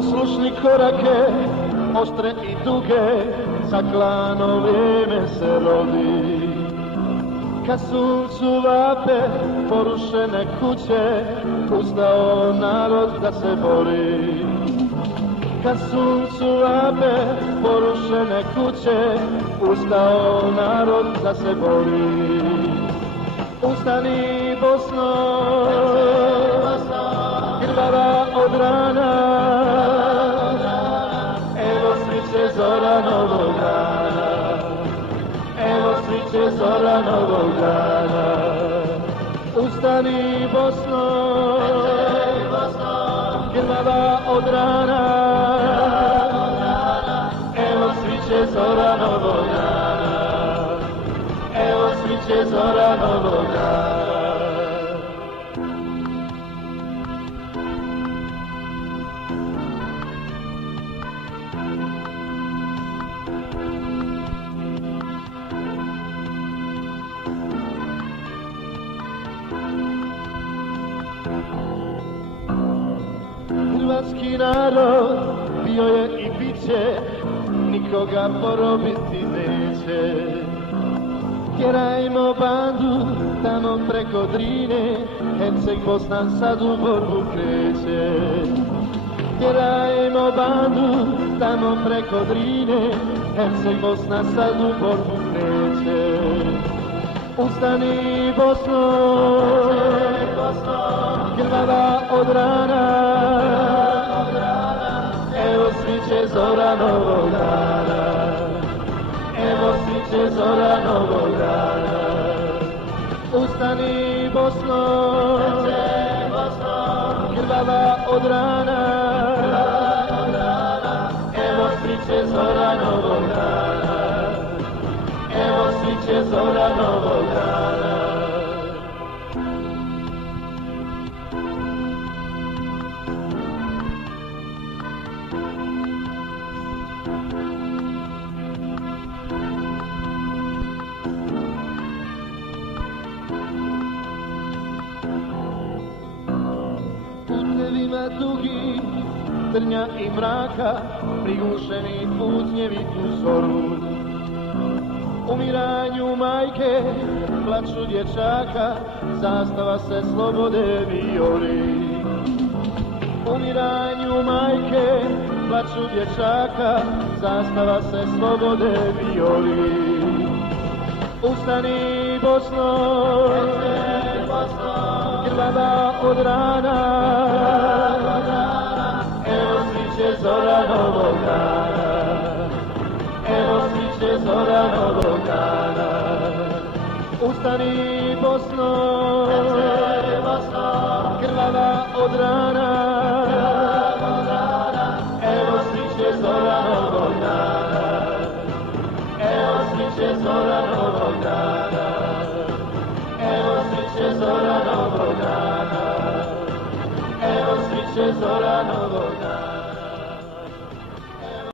Poslušni korake, oštre i duge, za klano vrijeme se rodi. Kad suncu vape porušene kuće, ustao narod da se bori. Kad suncu vape porušene kuće, ustao narod da se bori. Ustani Bosno, krvava od rana, evo sviće zora novog dana, evo sviće zora novog dana. Ustani Bosno, krvava od rana, evo sviće zora novog dana, evo sviće zora novog dana. Hrvatski narod bio je i bit će, nikoga porobiti neće. Tjerajmo bandu tamo preko Drine, Herceg Bosna sad u borbu kreće. Tjerajmo bandu tamo preko Drine, Herceg Bosna sad u borbu kreće. Ustani Bosno, krvava od rana, evo sviće zora novog dana, evo sviće zora novog dana. Ustani Bosno, krvava od rana, evo sviće zora novog dana, evo sviće zora novog dana. Putevima dugi, trnja i mraka, prigušeni putnjevi u zoru. Umiranju majke, plaču dječaka, zastava se slobode vijori. Umiranju majke, plaču dječaka, zastava se slobode vijori. Ustani Bosno, krvava od rana, evo sviće zora novog dana, evo sviće zora novog dana. Ustani Bosno, krvava od rana, evo sviće zora